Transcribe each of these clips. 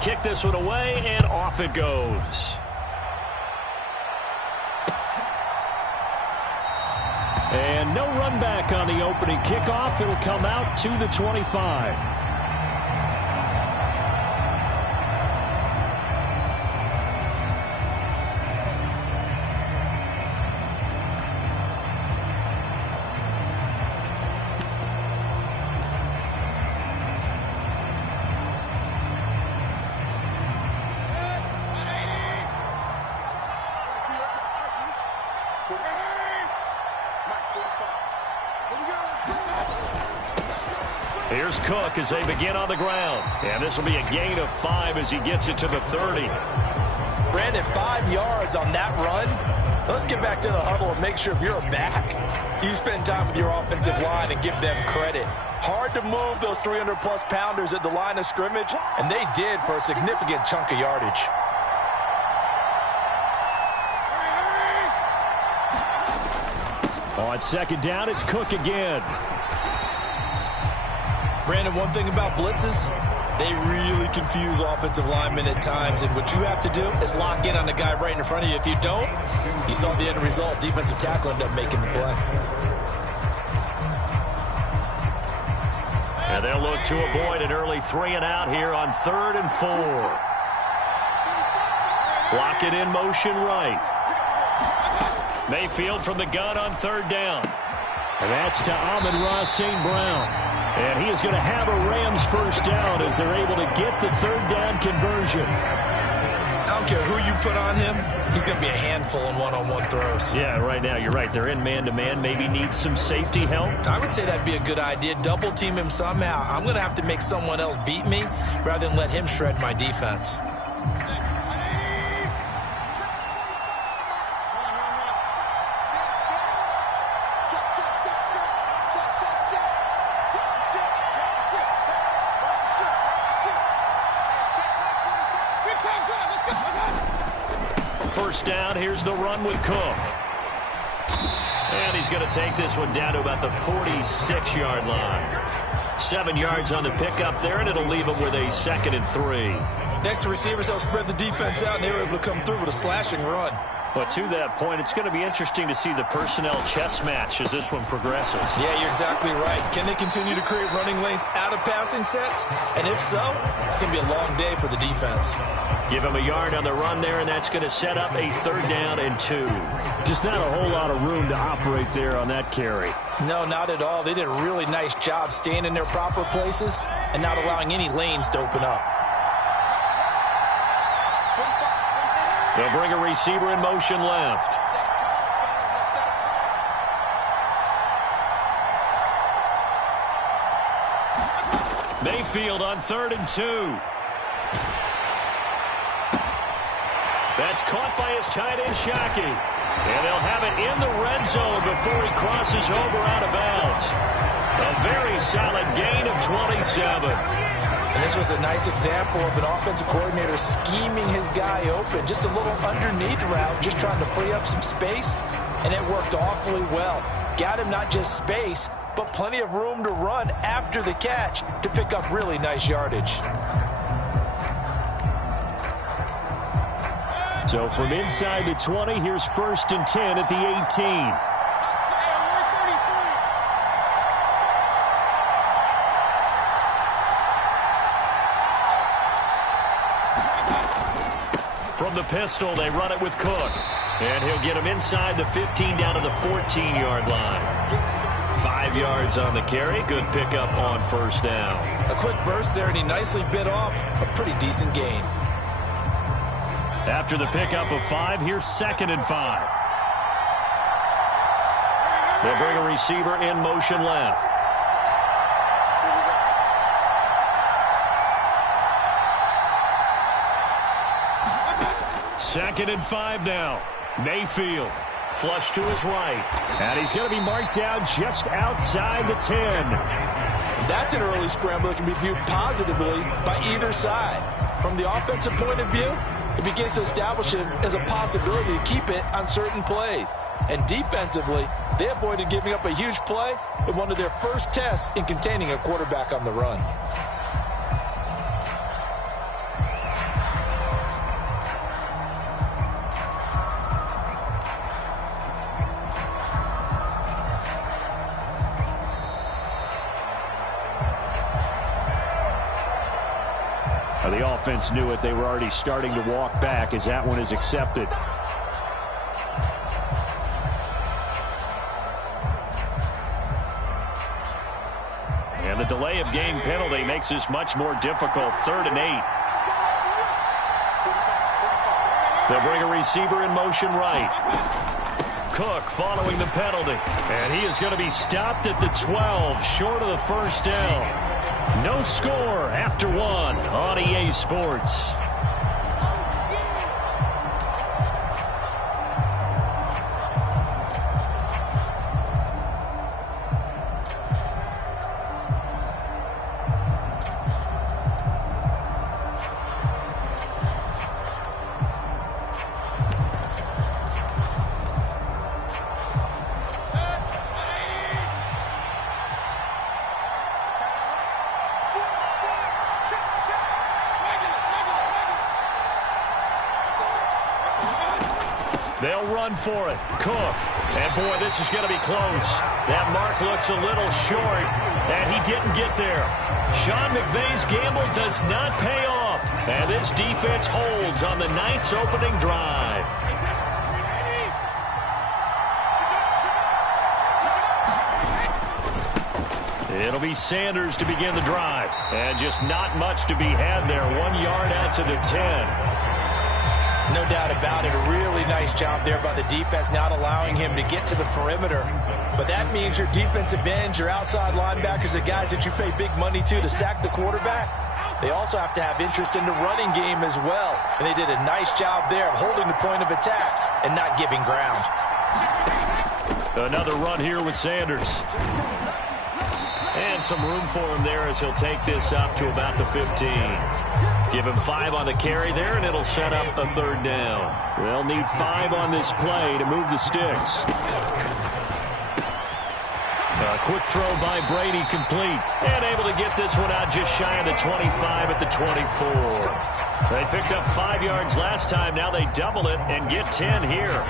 kick this one away, and off it goes. And no run back on the opening kickoff. It'll come out to the 25. Here's Cook as they begin on the ground. And this will be a gain of 5 as he gets it to the 30. Brandon, 5 yards on that run. Let's get back to the huddle and make sure if you're a back, you spend time with your offensive line and give them credit. Hard to move those 300-plus pounders at the line of scrimmage, and they did for a significant chunk of yardage. On second down, it's Cook again. Brandon, one thing about blitzes, they really confuse offensive linemen at times, and what you have to do is lock in on the guy right in front of you. If you don't, you saw the end result. Defensive tackle ended up making the play. And they'll look to avoid an early 3 and out here on 3rd and 4. Block it in motion right. Mayfield from the gun on 3rd down. And that's to Amon-Ra St. Brown. And he is going to have a Rams first down as they're able to get the 3rd down conversion. I don't care who you put on him. He's going to be a handful in one-on-one throws. Yeah, right now, you're right. They're in man-to-man. Maybe need some safety help. I would say that'd be a good idea. Double team him somehow. I'm going to have to make someone else beat me rather than let him shred my defense. First down, here's the run with Cook. And he's going to take this one down to about the 46-yard line. 7 yards on the pickup there, and it'll leave him with a 2nd and 3. Next to receivers, they'll spread the defense out, and they were able to come through with a slashing run. But to that point, it's going to be interesting to see the personnel chess match as this one progresses. Yeah, you're exactly right. Can they continue to create running lanes out of passing sets? And if so, it's going to be a long day for the defense. Give him a yard on the run there, and that's going to set up a 3rd down and 2. Just not a whole lot of room to operate there on that carry. No, not at all. They did a really nice job staying in their proper places and not allowing any lanes to open up. They'll bring a receiver in motion left. Mayfield on 3rd and 2. That's caught by his tight end, Shockey. And they'll have it in the red zone before he crosses over out of bounds. A very solid gain of 27. And this was a nice example of an offensive coordinator scheming his guy open. Just a little underneath route, just trying to free up some space. And it worked awfully well. Got him not just space, but plenty of room to run after the catch to pick up really nice yardage. So from inside the 20, here's 1st and 10 at the 18. From the pistol, they run it with Cook. And he'll get him inside the 15 down to the 14-yard line. 5 yards on the carry. Good pickup on 1st down. A quick burst there, and he nicely bit off a pretty decent gain. After the pickup of 5, here's 2nd and 5. They'll bring a receiver in motion left. Second and 5 now. Mayfield flush to his right. And he's going to be marked down just outside the 10. That's an early scramble that can be viewed positively by either side. From the offensive point of view, it begins to establish it as a possibility to keep it on certain plays. And defensively, they avoided giving up a huge play in one of their first tests in containing a quarterback on the run. The offense knew it. They were already starting to walk back as that one is accepted. And the delay of game penalty makes this much more difficult. 3rd and 8. They'll bring a receiver in motion right. Cook following the penalty. And he is going to be stopped at the 12, short of the first down. No score after 1 on EA Sports. They'll run for it. Cook. And, boy, this is going to be close. That mark looks a little short, and he didn't get there. Sean McVay's gamble does not pay off, and this defense holds on the Knights' opening drive. It'll be Sanders to begin the drive. And just not much to be had there. 1 yard out to the 10. No doubt about it. A really nice job there by the defense, not allowing him to get to the perimeter. But that means your defensive ends, your outside linebackers, the guys that you pay big money to sack the quarterback, they also have to have interest in the running game as well. And they did a nice job there of holding the point of attack and not giving ground. Another run here with Sanders. And some room for him there as he'll take this up to about the 15. Give him 5 on the carry there, and it'll set up a 3rd down. They'll need 5 on this play to move the sticks. A quick throw by Brady complete. And able to get this one out just shy of the 25 at the 24. They picked up 5 yards last time. Now they double it and get 10 here.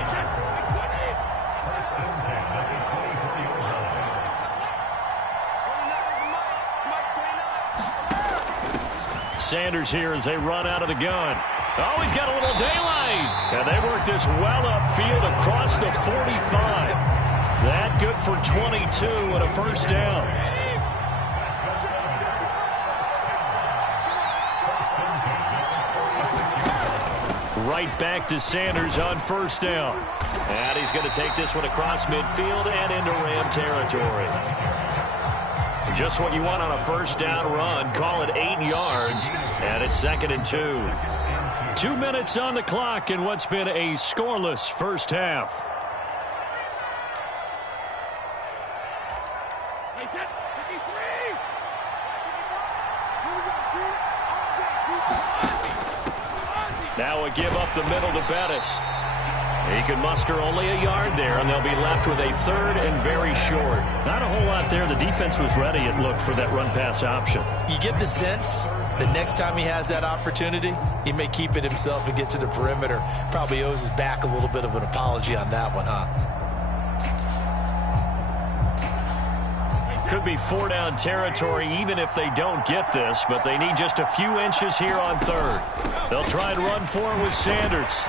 Sanders here as they run out of the gun. Oh, he's got a little daylight. And they work this well upfield across the 45. That good for 22 and a first down. Right back to Sanders on first down. And he's going to take this one across midfield and into Ram territory. Just what you want on a first down run. Call it 8 yards, and it's 2nd and 2. 2 minutes on the clock in what's been a scoreless first half. Now a give up the middle to Bettis. He can muster only a yard there, and they'll be left with a 3rd and very short. Not a whole lot there. The defense was ready, it looked, for that run-pass option. You get the sense that next time he has that opportunity, he may keep it himself and get to the perimeter. Probably owes his back a little bit of an apology on that one, huh? Could be 4-down territory even if they don't get this, but they need just a few inches here on 3rd. They'll try and run for it with Sanders.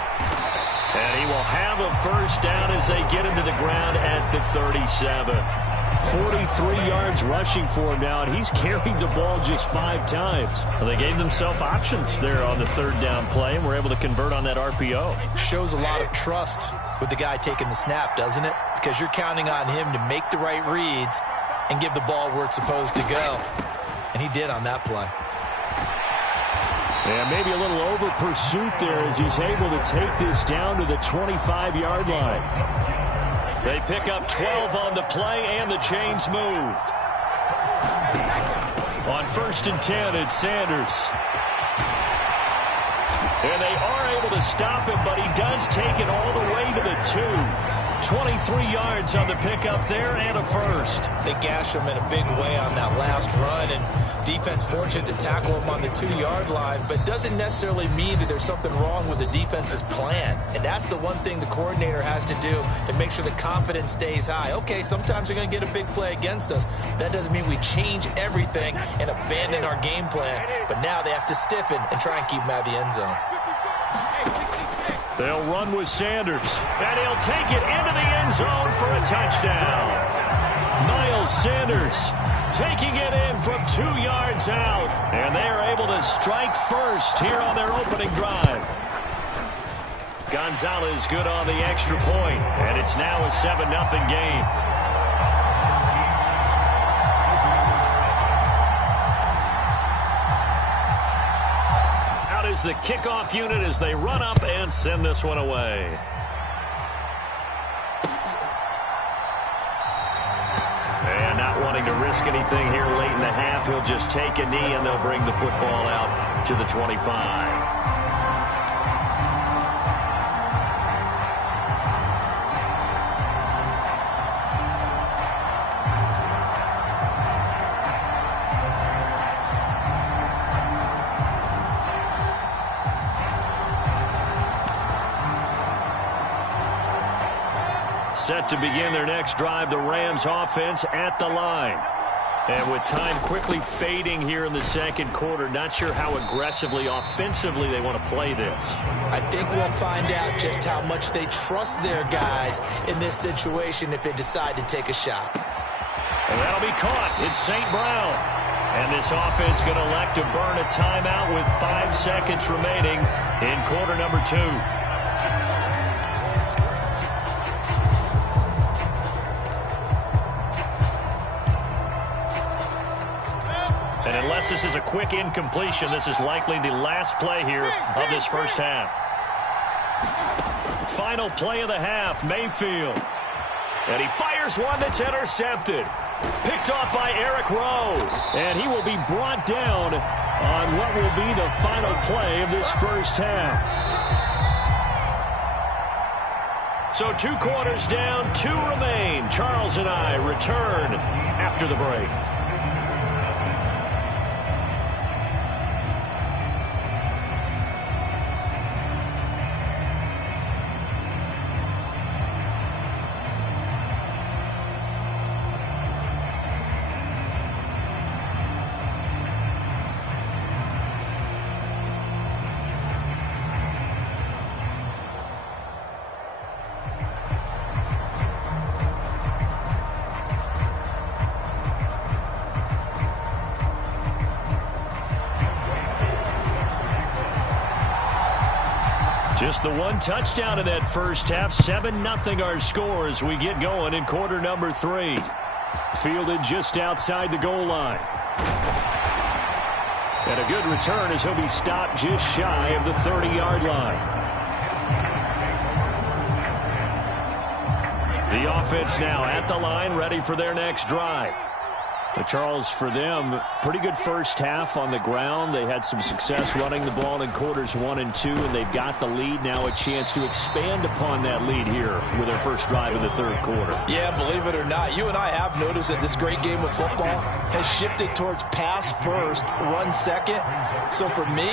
And he will have a first down as they get him to the ground at the 37. 43 yards rushing for him now, and he's carried the ball just 5 times. Well, they gave themselves options there on the 3rd down play, and were able to convert on that RPO. Shows a lot of trust with the guy taking the snap, doesn't it? Because you're counting on him to make the right reads and give the ball where it's supposed to go. And he did on that play. And maybe a little over pursuit there as he's able to take this down to the 25-yard line. They pick up 12 on the play, and the chains move. On 1st and 10, it's Sanders. And they are able to stop him, but he does take it all the way to the 2. 23 yards on the pickup there and a first. They gashed him in a big way on that last run, and defense fortunate to tackle him on the 2-yard line, but doesn't necessarily mean that there's something wrong with the defense's plan. And that's the one thing the coordinator has to do to make sure the confidence stays high. Okay, sometimes they're going to get a big play against us. That doesn't mean we change everything and abandon our game plan. But now they have to stiffen and try and keep him out of the end zone. They'll run with Sanders, and he'll take it into the end zone for a touchdown. Miles Sanders taking it in from 2 yards out, and they are able to strike first here on their opening drive. Gonzalez good on the extra point, and it's now a 7-0 game. Is the kickoff unit as they run up and send this one away. And not wanting to risk anything here late in the half, he'll just take a knee and they'll bring the football out to the 25. Set to begin their next drive, the Rams offense at the line. And with time quickly fading here in the second quarter, not sure how aggressively, offensively they want to play this. I think we'll find out just how much they trust their guys in this situation if they decide to take a shot. And that'll be caught. It's St. Brown. And this offense going to elect to burn a timeout with 5 seconds remaining in quarter number 2. And unless this is a quick incompletion, this is likely the last play here of this first half. Final play of the half, Mayfield. And he fires one that's intercepted. Picked off by Eric Rowe. And he will be brought down on what will be the final play of this first half. So 2 quarters down, 2 remain. Charles and I return after the break. Just the one touchdown in that first half. 7-0 our score as we get going in quarter number 3. Fielded just outside the goal line. And a good return as he'll be stopped just shy of the 30-yard line. The offense now at the line, ready for their next drive. But Charles, for them, pretty good first half on the ground. They had some success running the ball in quarters 1 and 2, and they've got the lead. Now a chance to expand upon that lead here with their first drive in the third quarter. Yeah, believe it or not, you and I have noticed that this great game of football has shifted towards pass first, run second. So for me,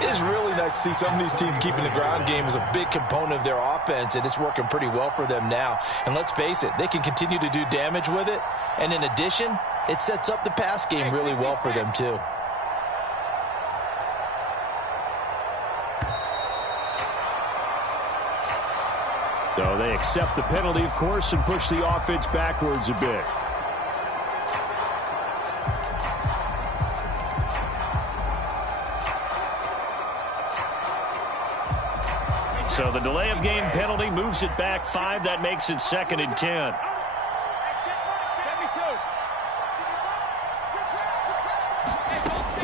it is really nice to see some of these teams keeping the ground game as a big component of their offense, and it's working pretty well for them now. And let's face it, they can continue to do damage with it. And in addition, it sets up the pass game really well for them, too. So they accept the penalty, of course, and push the offense backwards a bit. So the delay of game penalty moves it back 5. That makes it 2nd and 10.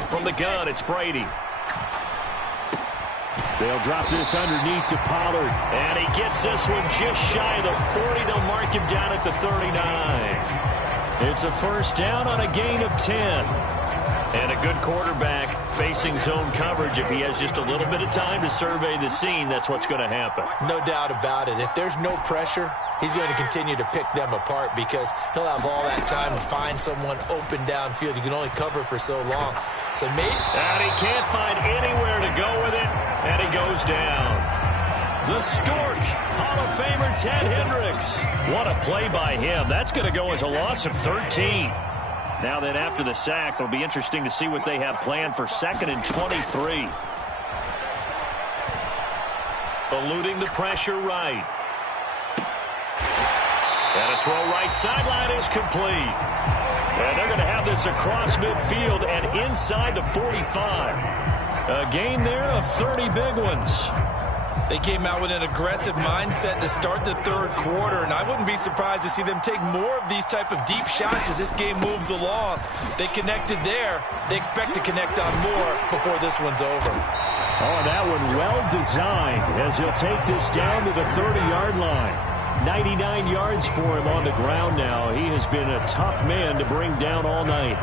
From the gun, it's Brady. They'll drop this underneath to Pollard. And he gets this one just shy of the 40. They'll mark him down at the 39. It's a first down on a gain of 10. And a good quarterback facing zone coverage. If he has just a little bit of time to survey the scene, that's what's going to happen. No doubt about it. If there's no pressure, he's going to continue to pick them apart because he'll have all that time to find someone open downfield. You can only cover for so long. So maybe... And he can't find anywhere to go with it, and he goes down. The Stork, Hall of Famer Ted Hendricks. What a play by him. That's going to go as a loss of 13. Now then, after the sack, it'll be interesting to see what they have planned for 2nd and 23. Eluding the pressure right. And a throw right sideline is complete. And they're going to have this across midfield and inside the 45. A gain there of 30 big ones. They came out with an aggressive mindset to start the third quarter, and I wouldn't be surprised to see them take more of these type of deep shots as this game moves along. They connected there. They expect to connect on more before this one's over. Oh, that one well designed as he'll take this down to the 30-yard line. 99 yards for him on the ground now. He has been a tough man to bring down all night.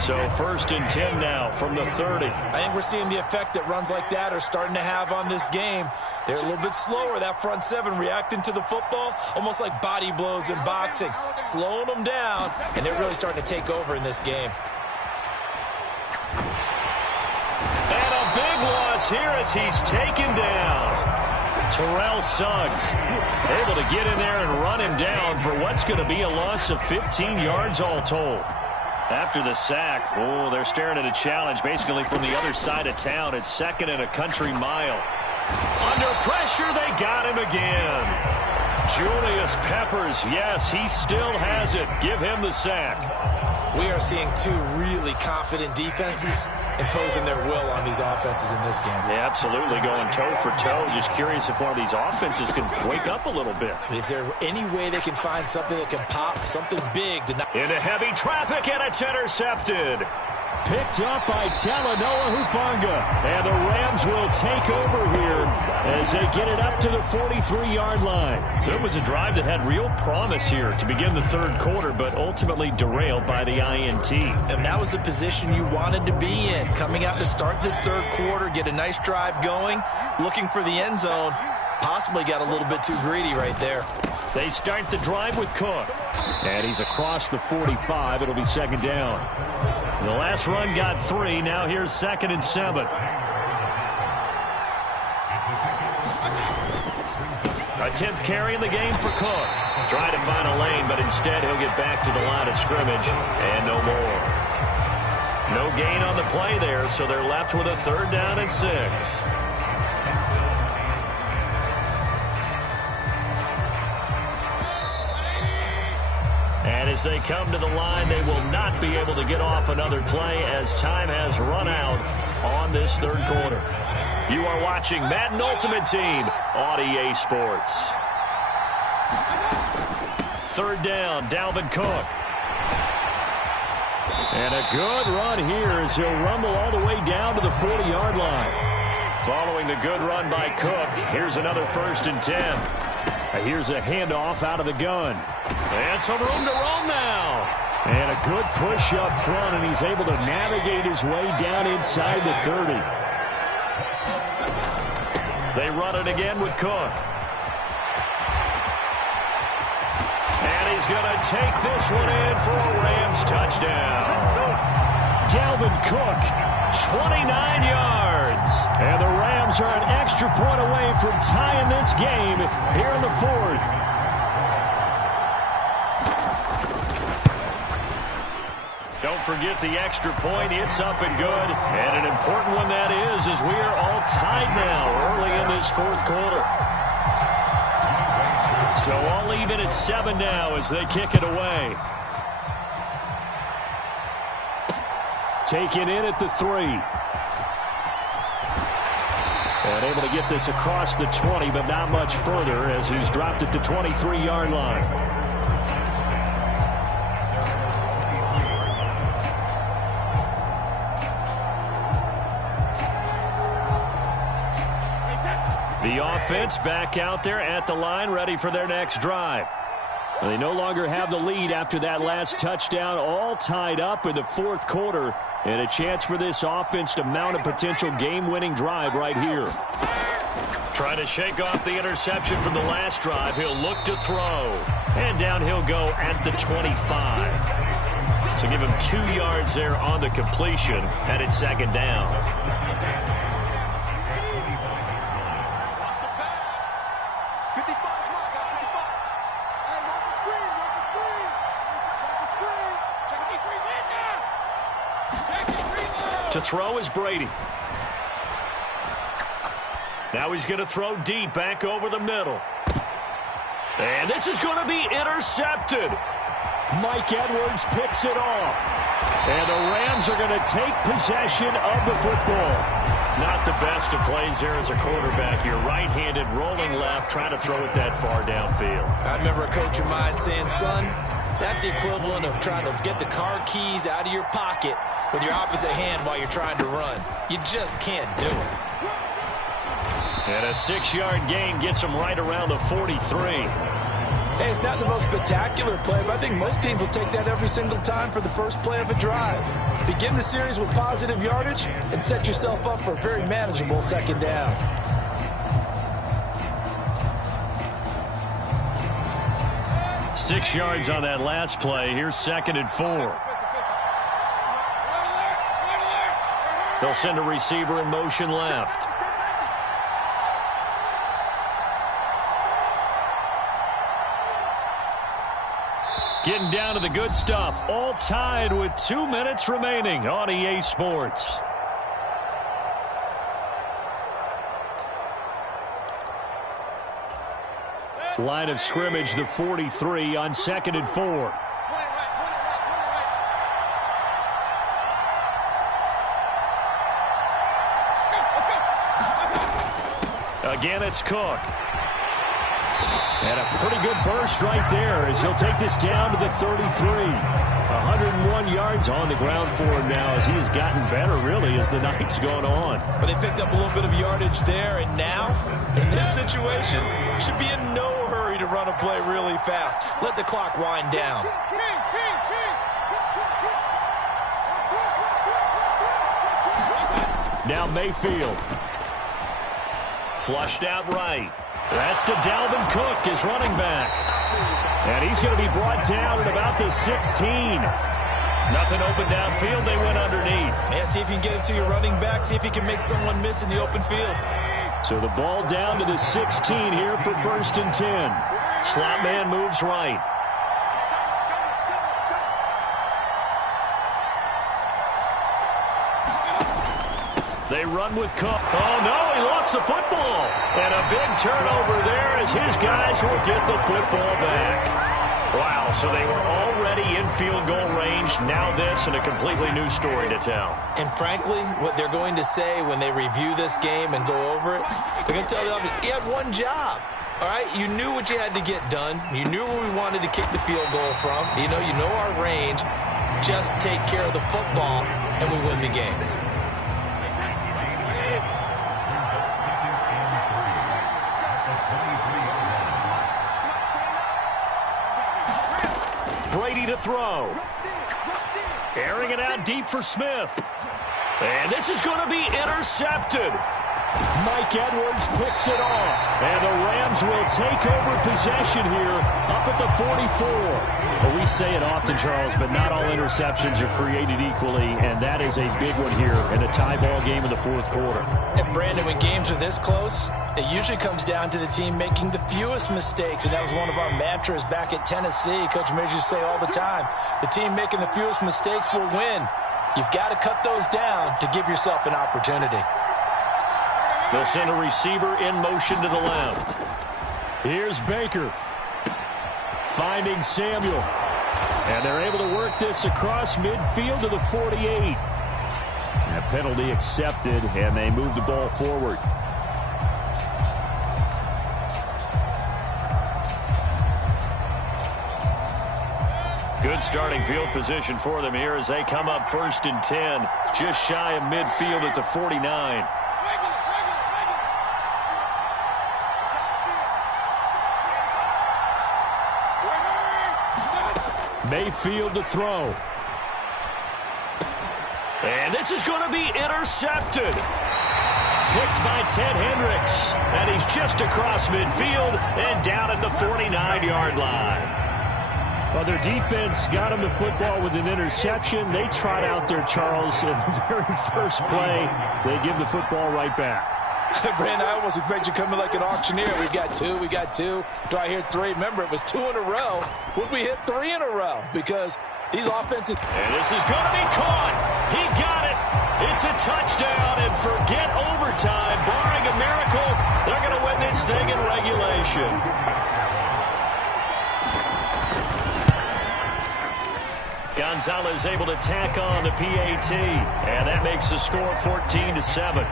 So 1st and 10 now from the 30. I think we're seeing the effect that runs like that are starting to have on this game. They're a little bit slower, that front seven, reacting to the football, almost like body blows in boxing, slowing them down, and they're really starting to take over in this game. And a big loss here as he's taken down. Terrell Suggs able to get in there and run him down for what's going to be a loss of 15 yards all told. After the sack, oh, they're staring at a challenge basically from the other side of town. It's 2nd and a country mile. Under pressure, they got him again. Julius Peppers, yes, he still has it. Give him the sack. We are seeing two really confident defenses imposing their will on these offenses in this game. Yeah, absolutely, going toe for toe. Just curious if one of these offenses can wake up a little bit. Is there any way they can find something that can pop, something big to not... Into heavy traffic, and it's intercepted. Picked up by Talanoa Hufanga. And the Rams will take over here as they get it up to the 43-yard line. So it was a drive that had real promise here to begin the third quarter, but ultimately derailed by the INT. And that was the position you wanted to be in. Coming out to start this third quarter, get a nice drive going, looking for the end zone. Possibly got a little bit too greedy right there. They start the drive with Cook. And he's across the 45. It'll be 2nd down. The last run got 3. Now here's 2nd and 7. A 10th carry in the game for Cook. Trying to find a lane, but instead he'll get back to the line of scrimmage. And no more. No gain on the play there, so they're left with a 3rd down and 6. And as they come to the line, they will not be able to get off another play as time has run out on this third quarter. You are watching Madden Ultimate Team on EA Sports. 3rd down, Dalvin Cook. And a good run here as he'll rumble all the way down to the 40-yard line. Following the good run by Cook, here's another 1st and 10. Here's a handoff out of the gun. And some room to roam now. And a good push up front, and he's able to navigate his way down inside the 30. They run it again with Cook. And he's going to take this one in for a Rams touchdown. Dalvin Cook, 29 yards. And the Rams are an extra point away from tying this game here in the 4th. Don't forget the extra point. It's up and good. And an important one that is, as we are all tied now early in this 4th quarter. So all even at 7 now as they kick it away. Taken in at the 3. And able to get this across the 20, but not much further as he's dropped it to 23-yard line. The offense back out there at the line, ready for their next drive. They no longer have the lead after that last touchdown, all tied up in the 4th quarter, and a chance for this offense to mount a potential game-winning drive right here. Trying to shake off the interception from the last drive. He'll look to throw. And down he'll go at the 25. So give him 2 yards there on the completion, and it's second down. To throw is Brady. Now he's going to throw deep back over the middle. And this is going to be intercepted. Mike Edwards picks it off. And the Rams are going to take possession of the football. Not the best of plays there as a quarterback. You're right-handed, rolling left, trying to throw it that far downfield. I remember a coach of mine saying, son, that's the equivalent of trying to get the car keys out of your pocket with your opposite hand while you're trying to run. You just can't do it. And a 6-yard gain gets him right around the 43. Hey, it's not the most spectacular play, but I think most teams will take that every single time for the first play of a drive. Begin the series with positive yardage and set yourself up for a very manageable second down. Six yards on that last play. Here's 2nd and 4. They'll send a receiver in motion left. Getting down to the good stuff. All tied with 2 minutes remaining on EA Sports. Line of scrimmage, the 43 on 2nd and 4. Again, it's Cook. And a pretty good burst right there as he'll take this down to the 33. 101 yards on the ground for him now as he has gotten better, really, as the night's gone on. But they picked up a little bit of yardage there, and now, in this situation, should be in no hurry to run a play really fast. Let the clock wind down. Now Mayfield. Flushed out right. That's to Dalvin Cook, his running back. And he's going to be brought down at about the 16. Nothing open downfield. They went underneath. Yeah, see if you can get it to your running back. See if you can make someone miss in the open field. So the ball down to the 16 here for 1st and 10. Slot man moves right. They run with Cook. Oh, no, he lost the football. And a big turnover there as his guys will get the football back. Wow, so they were already in field goal range. Now this and a completely new story to tell. And frankly, what they're going to say when they review this game and go over it, they're going to tell them, you had one job. All right, you knew what you had to get done. You knew where we wanted to kick the field goal from. You know our range. Just take care of the football, and we win the game. Brady to throw. Airing it out deep for Smith. And this is going to be intercepted. Mike Edwards picks it off. And the Rams will take over possession here up at the 44. Well, we say it often, Charles, but not all interceptions are created equally, and that is a big one here in a tie ball game in the 4th quarter. And Brandon, when games are this close, it usually comes down to the team making the fewest mistakes, and that was one of our mantras back at Tennessee. Coach Major say all the time, the team making the fewest mistakes will win. You've got to cut those down to give yourself an opportunity. They'll send a receiver in motion to the left. Here's Baker. Finding Samuel. And they're able to work this across midfield to the 48. That penalty accepted, and they move the ball forward. Good starting field position for them here as they come up 1st and 10. Just shy of midfield at the 49. Mayfield to throw. And this is going to be intercepted. picked by Ted Hendricks. And he's just across midfield and down at the 49-yard line. Well, their defense got him the football with an interception. They trot out there, Charles, in the very first play. They give the football right back. Brandon, I almost expect you coming like an auctioneer. We got two. Do I hear three? Remember, it was 2 in a row. Would we hit 3 in a row? Because these offensive... And this is going to be caught. He got it. It's a touchdown, and forget overtime. Barring a miracle, they're going to win this thing in regulation. Gonzalez able to tack on the PAT, and that makes the score 14-7.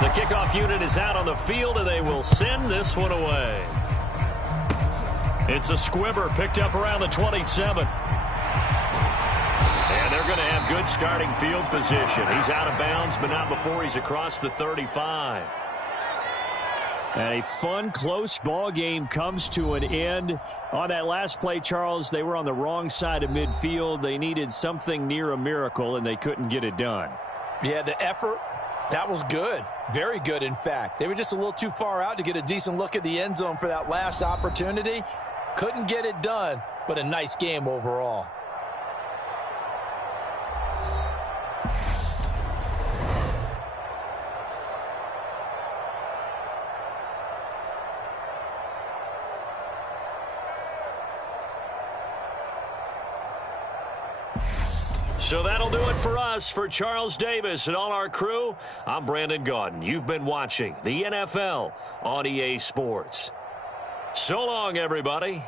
The kickoff unit is out on the field, and they will send this one away. It's a squibber picked up around the 27. And they're going to have good starting field position. He's out of bounds, but not before he's across the 35. And a fun, close ball game comes to an end. On that last play, Charles, they were on the wrong side of midfield. They needed something near a miracle, and they couldn't get it done. Yeah, the effort, that was good. Very good, in fact. They were just a little too far out to get a decent look at the end zone for that last opportunity. Couldn't get it done, but a nice game overall. So that'll do it for us. For Charles Davis and all our crew, I'm Brandon Gaudin. You've been watching the NFL on EA Sports. So long, everybody.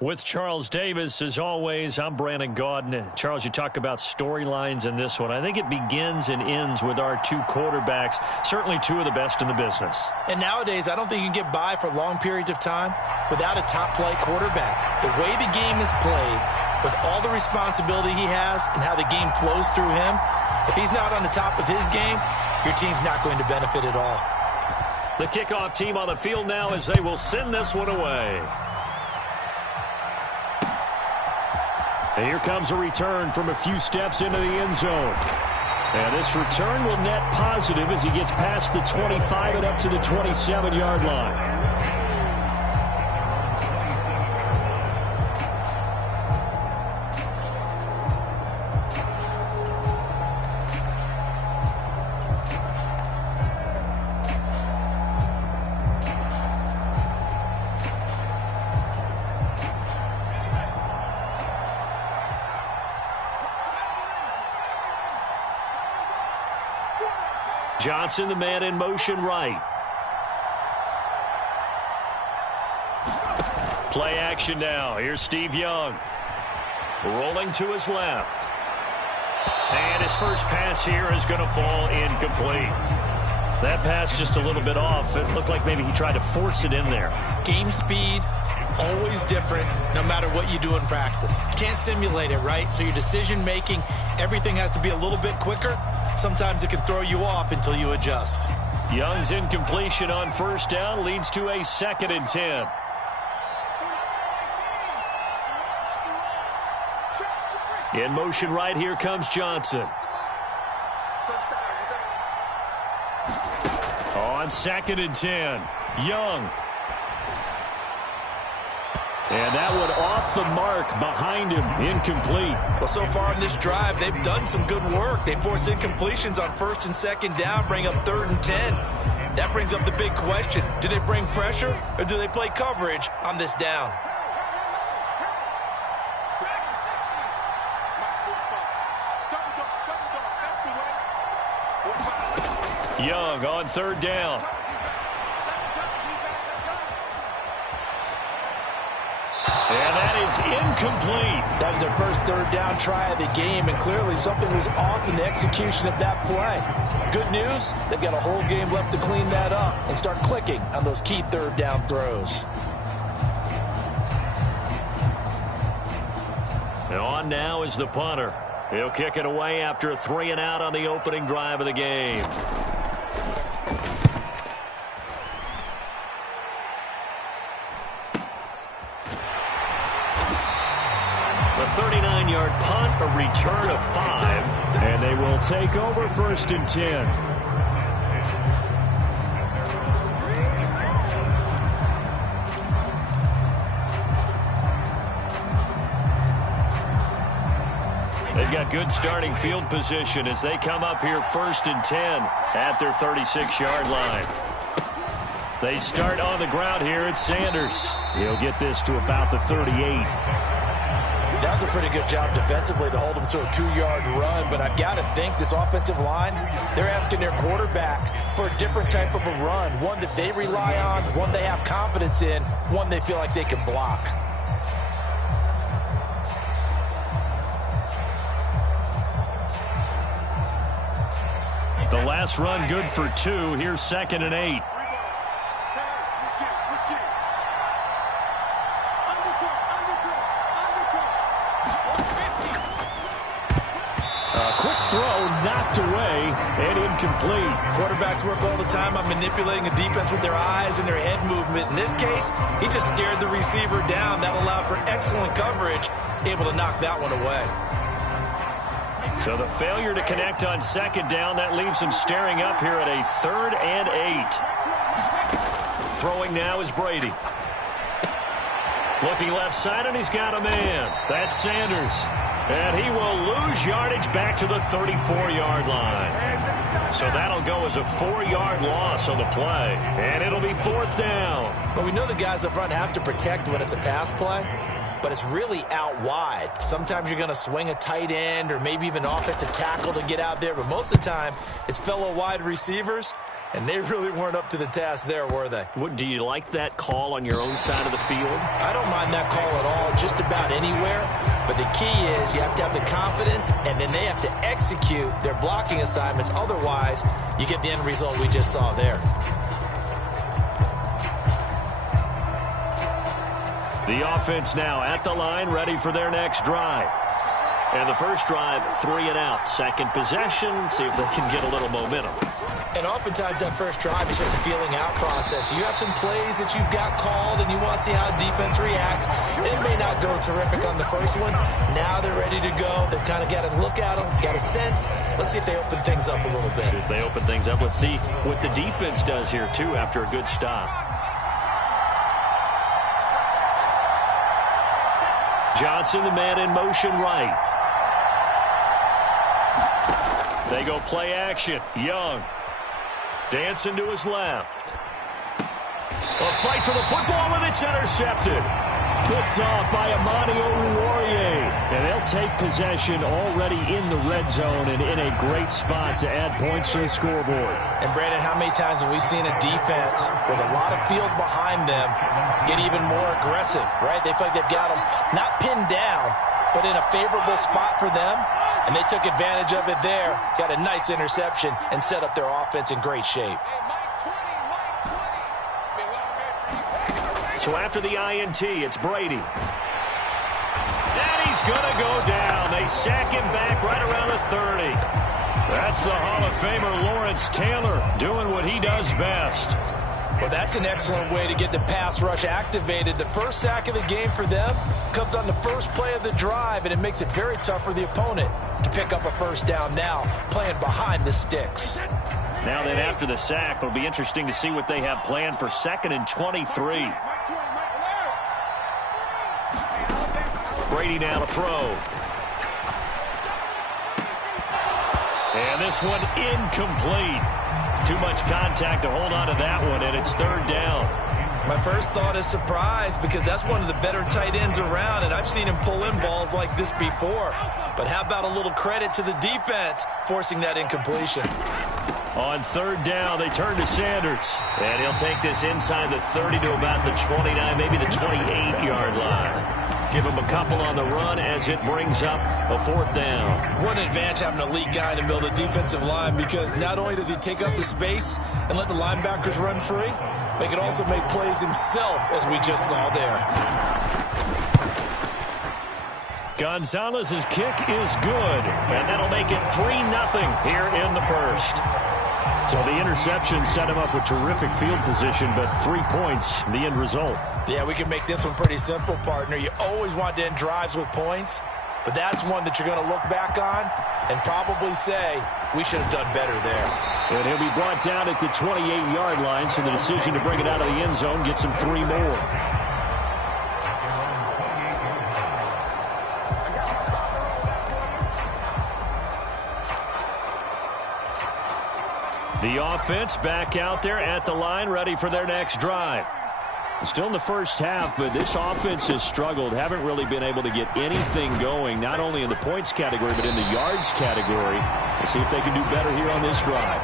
With Charles Davis, as always, I'm Brandon Gaudin. Charles, you talk about storylines in this one. I think it begins and ends with our two quarterbacks, certainly two of the best in the business. And nowadays, I don't think you can get by for long periods of time without a top-flight quarterback. The way the game is played, with all the responsibility he has and how the game flows through him, if he's not on the top of his game, your team's not going to benefit at all. The kickoff team on the field now as they will send this one away. And here comes a return from a few steps into the end zone. And this return will net positive as he gets past the 25 and up to the 27-yard line. Johnson, the man in motion right. Play action now. Here's Steve Young. Rolling to his left. And his first pass here is going to fall incomplete. That pass just a little bit off. It looked like maybe he tried to force it in there. Game speed, always different, no matter what you do in practice. You can't simulate it, right? So your decision-making, everything has to be a little bit quicker. Sometimes it can throw you off until you adjust. Young's incompletion on first down leads to a 2nd and 10. In motion right, here comes Johnson. On 2nd and 10, Young. And that one off the mark behind him, incomplete. Well, so far in this drive, they've done some good work. They force incompletions on 1st and 2nd down, bring up 3rd and 10. That brings up the big question. Do they bring pressure or do they play coverage on this down? Young on 3rd down. And that is incomplete. That was their first 3rd down try of the game, and clearly something was off in the execution of that play. Good news, they've got a whole game left to clean that up and start clicking on those key 3rd down throws. And on now is the punter. He'll kick it away after a 3 and out on the opening drive of the game. A 39-yard punt, a return of 5. And they will take over 1st and 10. They've got good starting field position as they come up here 1st and 10 at their 36-yard line. They start on the ground here at Sanders. He'll get this to about the 38. That was a pretty good job defensively to hold them to a 2-yard run, but I've got to think this offensive line, they're asking their quarterback for a different type of a run, one that they rely on, one they have confidence in, one they feel like they can block. The last run good for 2. Here's 2nd and 8. Knocked away and incomplete. Quarterbacks work all the time on manipulating a defense with their eyes and their head movement. In this case, he just stared the receiver down. That allowed for excellent coverage, able to knock that one away. So the failure to connect on 2nd down, that leaves him staring up here at a 3rd and 8. Throwing now is Brady. Looking left side, and he's got a man. That's Sanders. And he will lose yardage back to the 34-yard line. So that'll go as a 4-yard loss on the play. And it'll be 4th down. But we know the guys up front have to protect when it's a pass play, but it's really out wide. Sometimes you're going to swing a tight end or maybe even offensive tackle to get out there, but most of the time it's fellow wide receivers And they really weren't up to the task there, were they? Do you like that call on your own side of the field? I don't mind that call at all, just about anywhere. But the key is you have to have the confidence, and then they have to execute their blocking assignments. Otherwise, you get the end result we just saw there. The offense now at the line, ready for their next drive. And the first drive, 3 and out. Second possession, see if they can get a little momentum. And oftentimes that first drive is just a feeling out process. You have some plays that you've got called and you want to see how defense reacts. It may not go terrific on the first one. Now they're ready to go. They've kind of got to look at them, got a sense. Let's see if they open things up a little bit. See if they open things up. Let's see what the defense does here, too, after a good stop. Johnson, the man in motion right. They go play action. Young. Dancing to his left. A fight for the football, and it's intercepted. Picked off by Amani Oruwariye. And they'll take possession already in the red zone and in a great spot to add points to the scoreboard. And, Brandon, how many times have we seen a defense with a lot of field behind them get even more aggressive, right? They feel like they've got them not pinned down, but in a favorable spot for them. And they took advantage of it there, got a nice interception, and set up their offense in great shape. So after the INT, it's Brady. And he's going to go down. They sack him back right around the 30. That's the Hall of Famer Lawrence Taylor doing what he does best. Well, that's an excellent way to get the pass rush activated. The first sack of the game for them comes on the first play of the drive, and it makes it very tough for the opponent to pick up a first down now, playing behind the sticks. Now then, after the sack, it'll be interesting to see what they have planned for 2nd and 23. Brady now to throw. And this one incomplete. Too much contact to hold on to that one, and it's 3rd down. My first thought is surprise, because that's one of the better tight ends around, and I've seen him pull in balls like this before. But how about a little credit to the defense forcing that incompletion? On 3rd down, they turn to Sanders. And he'll take this inside the 30 to about the 29, maybe the 28-yard line. Give him a couple on the run as it brings up a 4th down. What an advantage having an elite guy in the middle of the defensive line, because not only does he take up the space and let the linebackers run free, but he can also make plays himself, as we just saw there. Gonzalez's kick is good, and that'll make it 3-0 here in the first. So the interception set him up with terrific field position, but 3 points, the end result. Yeah, we can make this one pretty simple, partner. You always want to end drives with points, but that's one that you're going to look back on and probably say, we should have done better there. And he'll be brought down at the 28-yard line, so the decision to bring it out of the end zone gets him 3 more. The offense back out there at the line, ready for their next drive. Still in the first half, but this offense has struggled. Haven't really been able to get anything going, not only in the points category, but in the yards category. Let's see if they can do better here on this drive.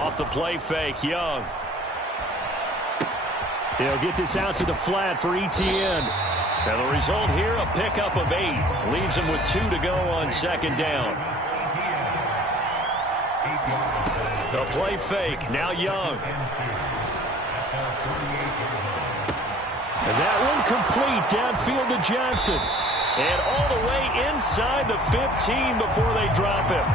Off the play fake, Young. He'll get this out to the flat for ETN. And the result here, a pickup of 8. Leaves him with 2 to go on 2nd down. The play fake, now Young. And that one complete downfield to Johnson. And all the way inside the 15 before they drop him.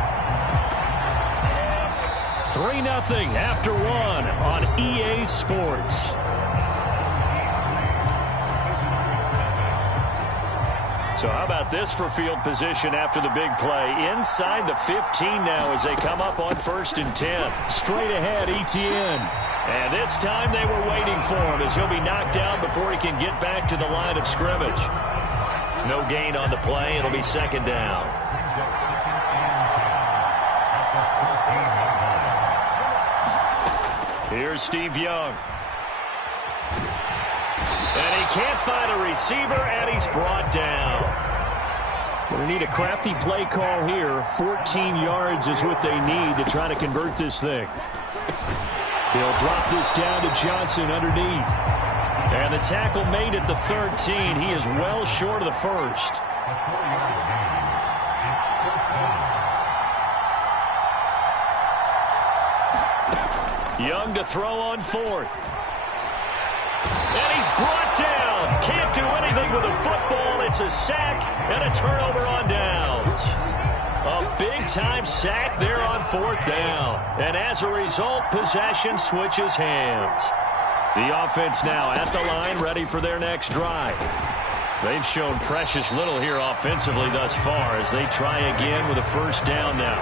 3-0 after 1 on EA Sports. So how about this for field position after the big play? Inside the 15 now as they come up on 1st and 10. Straight ahead, ETN. And this time they were waiting for him as he'll be knocked down before he can get back to the line of scrimmage. No gain on the play. It'll be 2nd down. Here's Steve Young. And he can't find a receiver, and he's brought down. They need a crafty play call here. 14 yards is what they need to try to convert this thing. They'll drop this down to Johnson underneath. And the tackle made at the 13. He is well short of the first. Young to throw on fourth. And he's brought down. Can't do anything with a football. It's a sack and a turnover on downs. A big-time sack there on fourth down. And as a result, possession switches hands. The offense now at the line, ready for their next drive. They've shown precious little here offensively thus far as they try again with a first down now.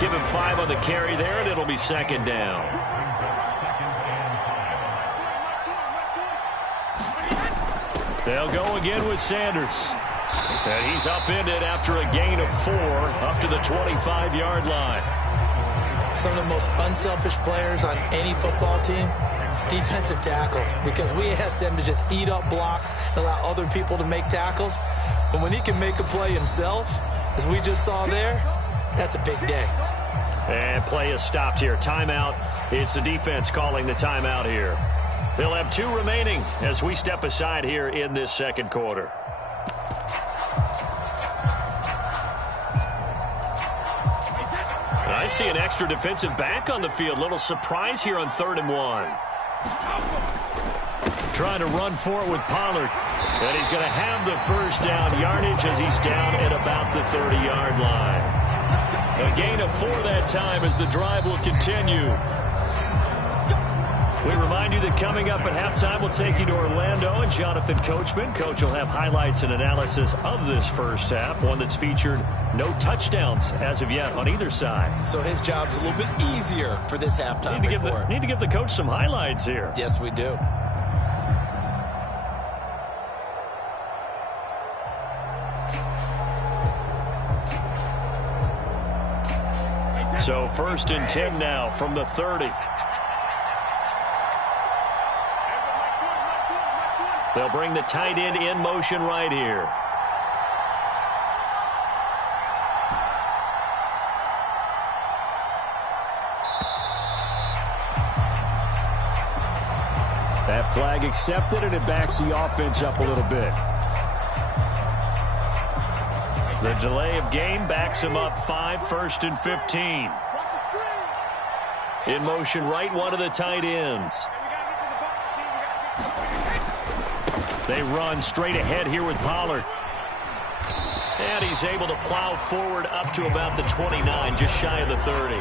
Give him 5 on the carry there, and it'll be second down. They'll go again with Sanders. And he's upended after a gain of 4 up to the 25-yard line. Some of the most unselfish players on any football team, defensive tackles, because we ask them to just eat up blocks and allow other people to make tackles. But when he can make a play himself, as we just saw there, that's a big day. And play is stopped here. Timeout. It's the defense calling the timeout here. They'll have 2 remaining as we step aside here in this second quarter. I see an extra defensive back on the field. Little surprise here on 3rd and 1. Trying to run for it with Pollard. And he's going to have the first down yardage as he's down at about the 30-yard line. A gain of 4 that time as the drive will continue. We remind you that coming up at halftime, we'll take you to Orlando and Jonathan Coachman. Coach will have highlights and analysis of this first half, one that's featured no touchdowns as of yet on either side. So his job's a little bit easier for this halftime report. Need to give the coach some highlights here. Yes, we do. So 1st and 10 now from the 30. They'll bring the tight end in motion right here. That flag accepted, and it backs the offense up a little bit. The delay of game backs him up 5, 1st and 15. In motion right, one of the tight ends. They run straight ahead here with Pollard. And he's able to plow forward up to about the 29, just shy of the 30.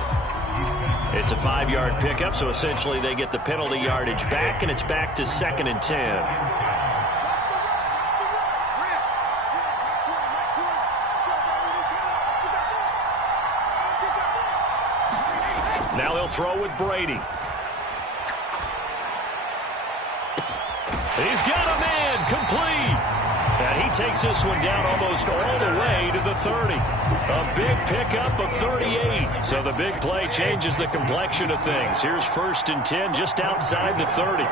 It's a 5-yard pickup, so essentially they get the penalty yardage back, and it's back to 2nd and 10. Now they'll throw with Brady. He's got a man complete. And he takes this one down almost all the way to the 30. A big pickup of 38. So the big play changes the complexion of things. Here's 1st and 10 just outside the 30.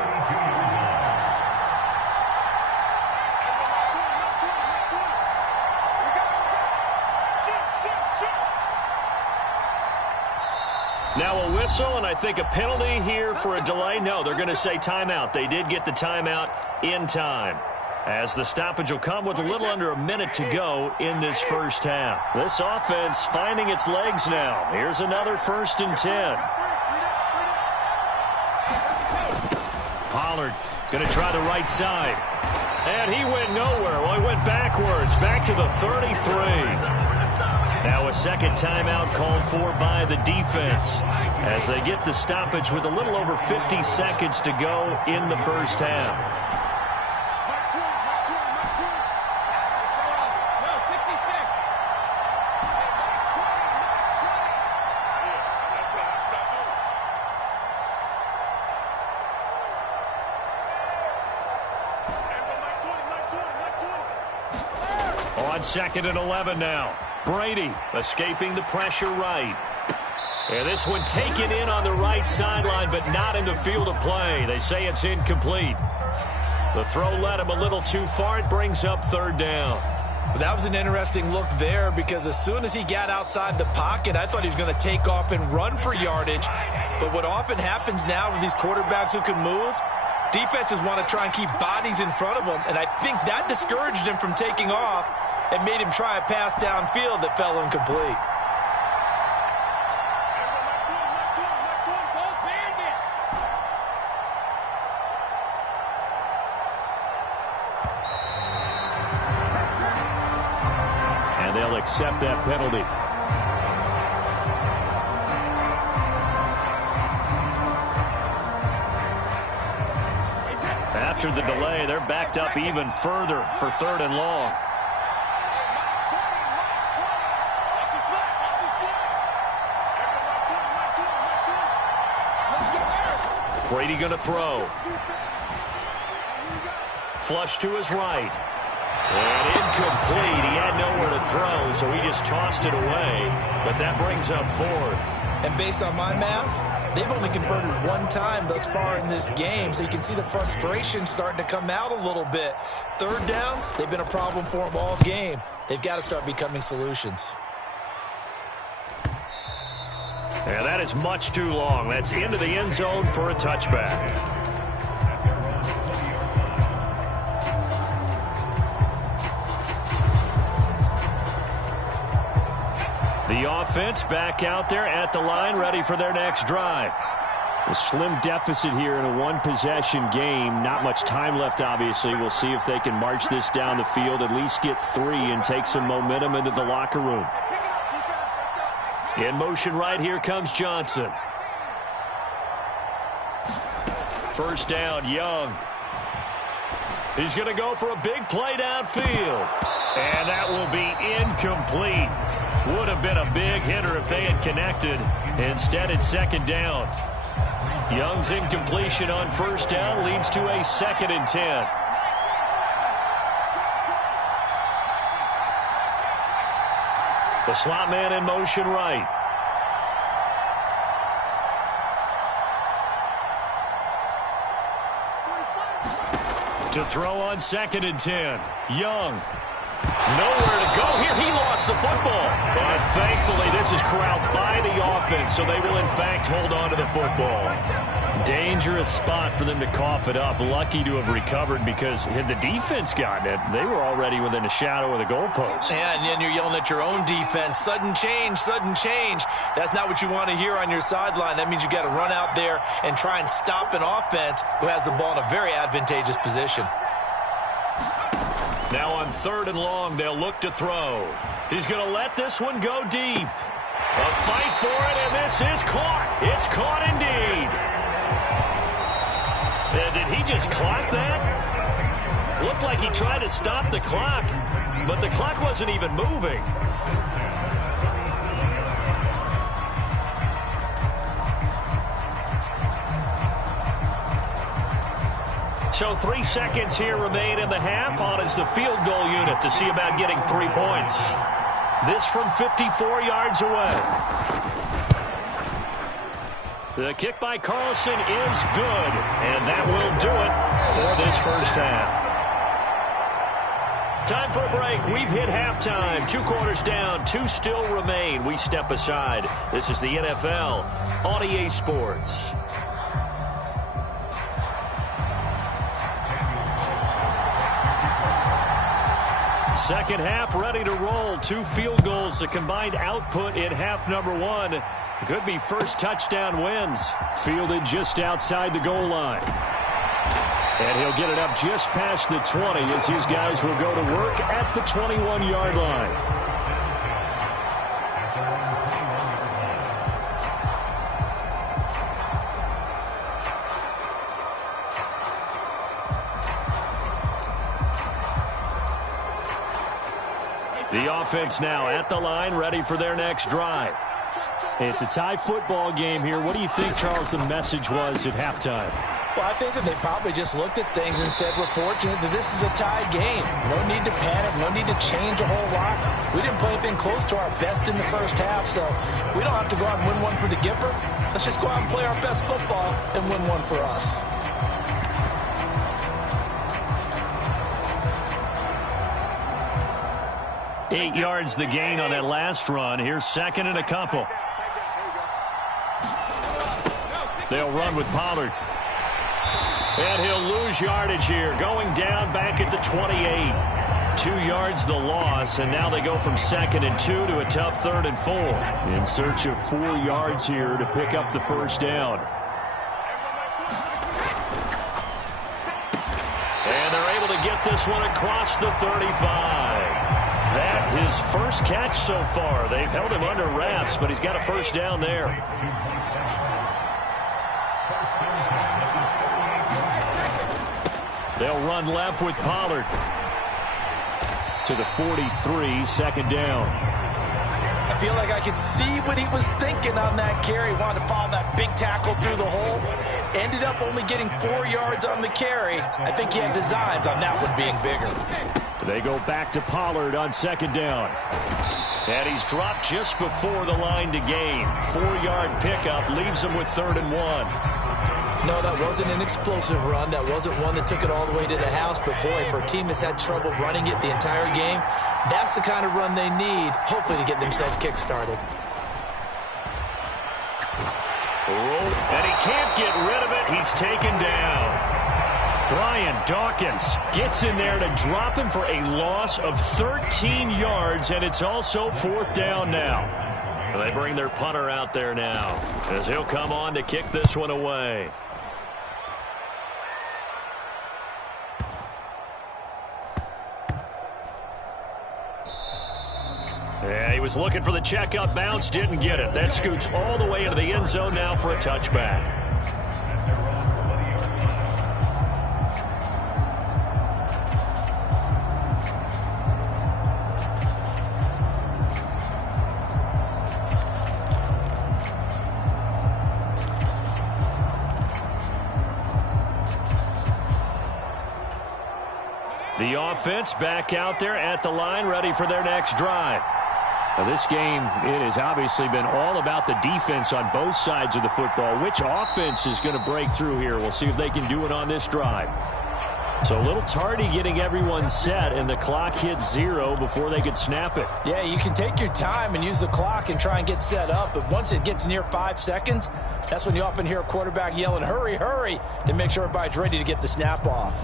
Now a whistle, and I think a penalty here for a delay. No, they're going to say timeout. They did get the timeout in time, as the stoppage will come with a little under a minute to go in this first half. This offense finding its legs now. Here's another 1st and 10. Pollard going to try the right side. And he went nowhere. Well, he went backwards, back to the 33. Now a second timeout called for by the defense as they get the stoppage with a little over 50 seconds to go in the first half. On 2nd and 11 now. Brady escaping the pressure right. And this one taken in on the right sideline, but not in the field of play. They say it's incomplete. The throw led him a little too far. It brings up 3rd down. That was an interesting look there because as soon as he got outside the pocket, I thought he was going to take off and run for yardage. But what often happens now with these quarterbacks who can move, defenses want to try and keep bodies in front of them, and I think that discouraged him from taking off and made him try a pass downfield that fell incomplete. They'll accept that penalty. After the delay, they're backed up even further for 3rd and long. Brady going to throw. Flush to his right. And incomplete. He had nowhere to throw, so he just tossed it away. But that brings up 4th. And based on my math, they've only converted 1 time thus far in this game, so you can see the frustration starting to come out a little bit. 3rd downs, they've been a problem for them all game. They've got to start becoming solutions. And that is much too long. That's into the end zone for a touchback. The offense back out there at the line, ready for their next drive. A slim deficit here in a 1-possession game. Not much time left, obviously. We'll see if they can march this down the field, at least get 3 and take some momentum into the locker room. In motion right, here comes Johnson. First down, Young. He's going to go for a big play downfield. And that will be incomplete. Would have been a big hitter if they had connected. Instead, it's 2nd down. Young's incompletion on 1st down leads to a 2nd and 10. The slot man in motion right. To throw on 2nd and 10. Young. Nowhere to go here. He lost the football. But thankfully, this is corralled by the offense, so they will, in fact, hold on to the football. Dangerous spot for them to cough it up. Lucky to have recovered because had the defense gotten it, they were already within a shadow of the goalpost. Yeah, and then you're yelling at your own defense. Sudden change, sudden change. That's not what you want to hear on your sideline. That means you got to run out there and try and stop an offense who has the ball in a very advantageous position. Now on 3rd and long, they'll look to throw. He's going to let this one go deep. A fight for it, and this is caught. It's caught indeed. Did he just clock that? Looked like he tried to stop the clock, but the clock wasn't even moving. So 3 seconds here remain in the half. On is the field goal unit to see about getting 3 points. This from 54 yards away. The kick by Carlson is good, and that will do it for this first half. Time for a break. We've hit halftime. 2 quarters down, 2 still remain. We step aside. This is the NFL on EA Sports. Second half ready to roll. 2 field goals, the combined output in half number 1. Could be first touchdown wins. Fielded just outside the goal line. And he'll get it up just past the 20 as his guys will go to work at the 21-yard line. The offense now at the line, ready for their next drive. It's a tie football game here. What do you think, Charles, the message was at halftime? Well, I think that they probably just looked at things and said, we're fortunate that this is a tie game. No need to panic, no need to change a whole lot. We didn't play anything close to our best in the first half, so we don't have to go out and win one for the Gipper. Let's just go out and play our best football and win one for us. 8 yards the gain on that last run. Here's second and a couple. They'll run with Pollard. And he'll lose yardage here. Going down back at the 28. 2 yards the loss, and now they go from 2nd and 2 to a tough 3rd and 4. In search of 4 yards here to pick up the first down. And they're able to get this one across the 35. That his first catch so far. They've held him under wraps, but he's got a first down there. They'll run left with Pollard. To the 43, second down. I feel like I could see what he was thinking on that carry. Wanted to follow that big tackle through the hole. Ended up only getting 4 yards on the carry. I think he had designs on that one being bigger. They go back to Pollard on second down. And he's dropped just before the line to gain. 4-yard pickup leaves him with 3rd and 1. No, that wasn't an explosive run. That wasn't one that took it all the way to the house. But, boy, for a team that's had trouble running it the entire game, that's the kind of run they need, hopefully, to get themselves kick-started. And he can't get rid of it. He's taken down. Brian Dawkins gets in there to drop him for a loss of 13 yards, and it's also 4th down now. They bring their punter out there now as he'll come on to kick this one away. Yeah, he was looking for the checkup bounce, didn't get it. That scoots all the way into the end zone now for a touchback. The offense back out there at the line, ready for their next drive. Now this game, it has obviously been all about the defense on both sides of the football. Which offense is going to break through here? We'll see if they can do it on this drive. So a little tardy getting everyone set, and the clock hits 0 before they could snap it. Yeah, you can take your time and use the clock and try and get set up, but once it gets near 5 seconds, that's when you often hear a quarterback yelling, hurry, hurry, to make sure everybody's ready to get the snap off.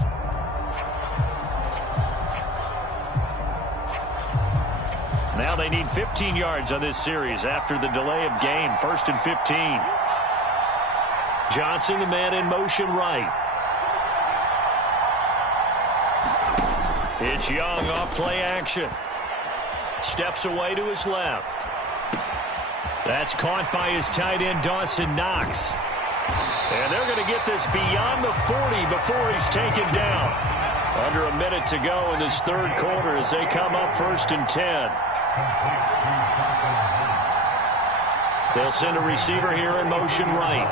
Now they need 15 yards on this series after the delay of game. 1st and 15. Johnson, the man in motion right. It's Young off play action. Steps away to his left. That's caught by his tight end, Dawson Knox. And they're going to get this beyond the 40 before he's taken down. Under a minute to go in this 3rd quarter as they come up 1st and 10. They'll send a receiver here in motion right.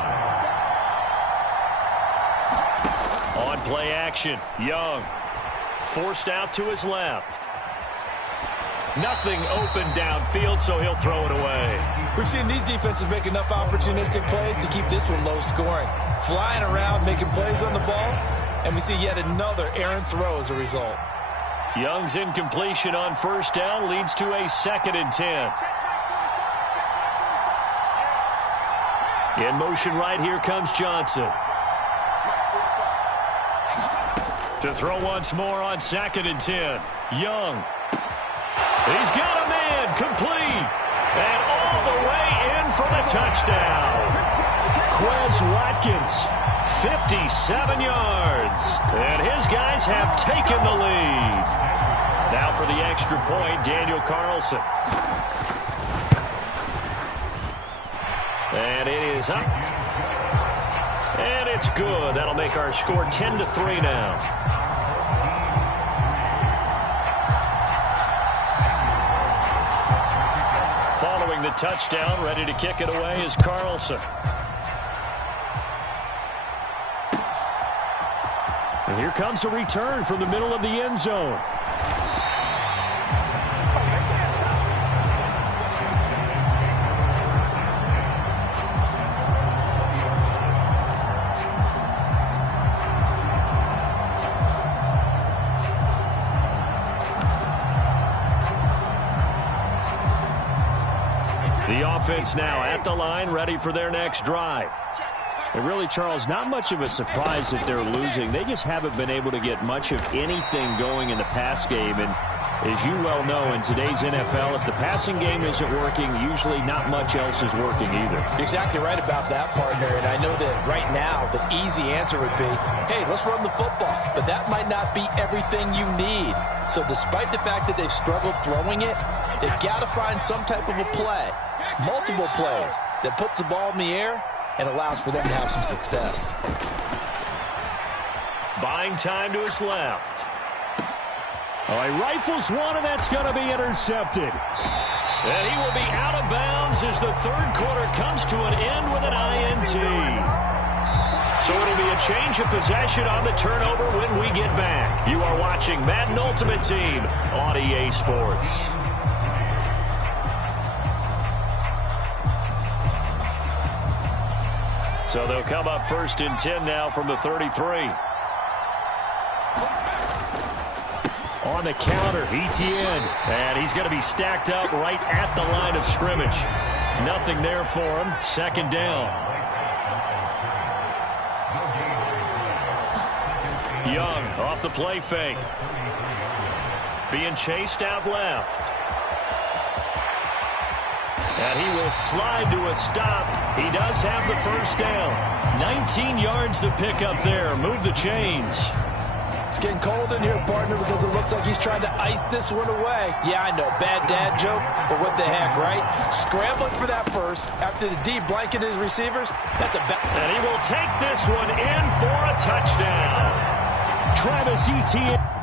On play action, Young. Forced out to his left. Nothing open downfield, so he'll throw it away. We've seen these defenses make enough opportunistic plays to keep this one low scoring. Flying around, making plays on the ball, and we see yet another errant throw as a result. Young's incompletion on 1st down leads to a 2nd and 10. In motion right, here comes Johnson. To throw once more on 2nd and 10. Young. He's got a man, complete. And all the way in for the touchdown. Quez Watkins, 57 yards. And his guys have taken the lead. Now for the extra point, Daniel Carlson. And it is up. And it's good. That'll make our score 10-3 now. Following the touchdown, ready to kick it away is Carlson. And here comes a return from the middle of the end zone. The offense now at the line, ready for their next drive. And really, Charles, not much of a surprise that they're losing. They just haven't been able to get much of anything going in the pass game. And as you well know, in today's NFL, if the passing game isn't working, usually not much else is working either. You're exactly right about that, partner. And I know that right now the easy answer would be, hey, let's run the football. But that might not be everything you need. So despite the fact that they've struggled throwing it, they've got to find some type of a play, multiple plays, that puts the ball in the air and allows for them to have some success. Buying time to his left. Oh, he rifles one, and that's going to be intercepted. And he will be out of bounds as the third quarter comes to an end with an INT. So it'll be a change of possession on the turnover when we get back. You are watching Madden Ultimate Team on EA Sports. So they'll come up 1st and 10 now from the 33. On the counter, ETN. And he's going to be stacked up right at the line of scrimmage. Nothing there for him. 2nd down. Young off the play fake. Being chased out left. And he will slide to a stop. He does have the 1st down. 19 yards to pick up there. Move the chains. It's getting cold in here, partner, because it looks like he's trying to ice this one away. Yeah, I know, bad dad joke, but what the heck, right? Scrambling for that first after the D blanketed his receivers. That's a bad. And he will take this one in for a touchdown. Travis Etienne.